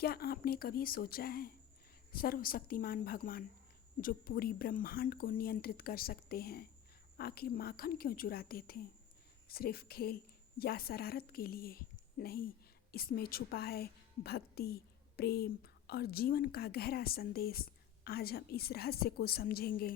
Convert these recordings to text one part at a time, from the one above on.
क्या आपने कभी सोचा है, सर्वशक्तिमान भगवान जो पूरी ब्रह्मांड को नियंत्रित कर सकते हैं, आखिर माखन क्यों चुराते थे? सिर्फ खेल या शरारत के लिए नहीं, इसमें छुपा है भक्ति, प्रेम और जीवन का गहरा संदेश। आज हम इस रहस्य को समझेंगे।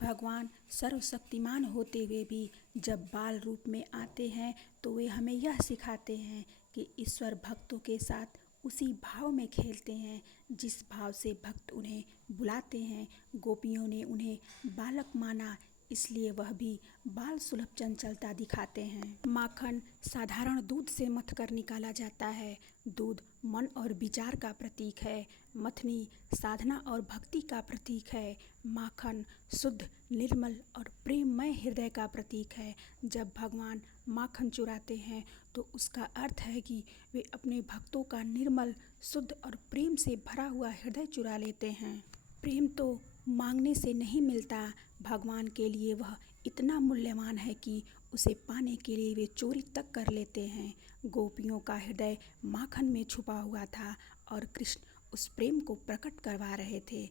भगवान सर्वशक्तिमान होते हुए भी जब बाल रूप में आते हैं तो वे हमें यह सिखाते हैं कि ईश्वर भक्तों के साथ उसी भाव में खेलते हैं जिस भाव से भक्त उन्हें बुलाते हैं। गोपियों ने उन्हें बालक माना, इसलिए वह भी बाल सुलभ चंचलता दिखाते हैं। माखन साधारण दूध से मथ कर निकाला जाता है। दूध मन और विचार का प्रतीक है। मथनी साधना और भक्ति का प्रतीक है। माखन शुद्ध, निर्मल और प्रेममय हृदय का प्रतीक है। जब भगवान माखन चुराते हैं तो उसका अर्थ है कि वे अपने भक्तों का निर्मल, शुद्ध और प्रेम से भरा हुआ हृदय चुरा लेते हैं। प्रेम तो मांगने से नहीं मिलता, भगवान के लिए वह इतना मूल्यवान है कि उसे पाने के लिए वे चोरी तक कर लेते हैं। गोपियों का हृदय माखन में छुपा हुआ था और कृष्ण उस प्रेम को प्रकट करवा रहे थे।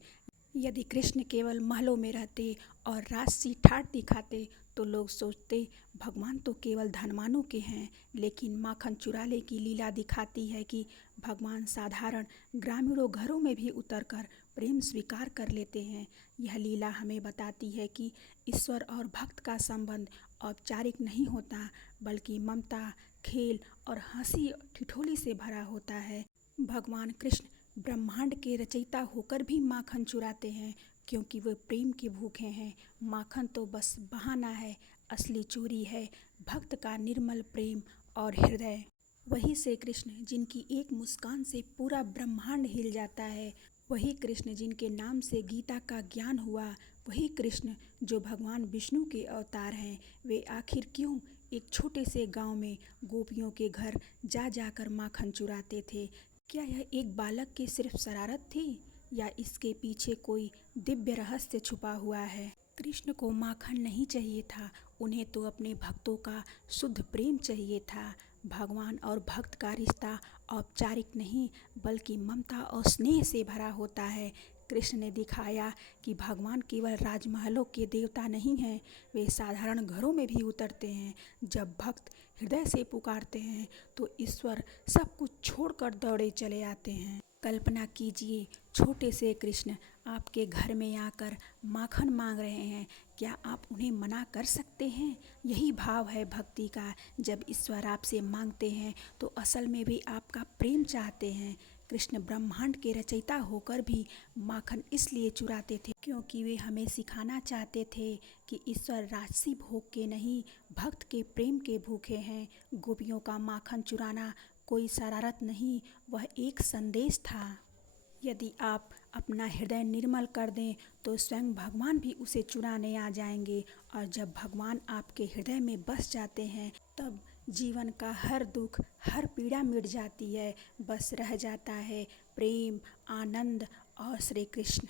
यदि कृष्ण केवल महलों में रहते और राजसी ठाठ दिखाते तो लोग सोचते भगवान तो केवल धनवानों के हैं, लेकिन माखन चुराने की लीला दिखाती है कि भगवान साधारण ग्रामीणों घरों में भी उतरकर प्रेम स्वीकार कर लेते हैं। यह लीला हमें बताती है कि ईश्वर और भक्त का संबंध औपचारिक नहीं होता, बल्कि ममता, खेल और हंसी ठिठोली से भरा होता है। भगवान कृष्ण ब्रह्मांड के रचयिता होकर भी माखन चुराते हैं क्योंकि वे प्रेम के भूखे हैं। माखन तो बस बहाना है, असली चोरी है भक्त का निर्मल प्रेम और हृदय। वही से कृष्ण जिनकी एक मुस्कान से पूरा ब्रह्मांड हिल जाता है, वही कृष्ण जिनके नाम से गीता का ज्ञान हुआ, वही कृष्ण जो भगवान विष्णु के अवतार हैं। वे आखिर क्यों एक छोटे से गांव में गोपियों के घर जा जाकर माखन चुराते थे? क्या यह एक बालक की सिर्फ शरारत थी या इसके पीछे कोई दिव्य रहस्य छुपा हुआ है? कृष्ण को माखन नहीं चाहिए था, उन्हें तो अपने भक्तों का शुद्ध प्रेम चाहिए था। भगवान और भक्त का रिश्ता औपचारिक नहीं बल्कि ममता और स्नेह से भरा होता है। कृष्ण ने दिखाया कि भगवान केवल राजमहलों के देवता नहीं हैं, वे साधारण घरों में भी उतरते हैं। जब भक्त हृदय से पुकारते हैं तो ईश्वर सब कुछ छोड़कर दौड़े चले आते हैं। कल्पना कीजिए, छोटे से कृष्ण आपके घर में आकर माखन मांग रहे हैं, क्या आप उन्हें मना कर सकते हैं? यही भाव है भक्ति का। जब ईश्वर आपसे मांगते हैं तो असल में भी आपका प्रेम चाहते हैं। कृष्ण ब्रह्मांड के रचयिता होकर भी माखन इसलिए चुराते थे क्योंकि वे हमें सिखाना चाहते थे कि ईश्वर राजसी भोग के नहीं, भक्त के प्रेम के भूखे हैं। गोपियों का माखन चुराना कोई शरारत नहीं, वह एक संदेश था। यदि आप अपना हृदय निर्मल कर दें तो स्वयं भगवान भी उसे चुराने आ जाएंगे, और जब भगवान आपके हृदय में बस जाते हैं तब जीवन का हर दुख, हर पीड़ा मिट जाती है। बस रह जाता है प्रेम, आनंद और श्री कृष्ण।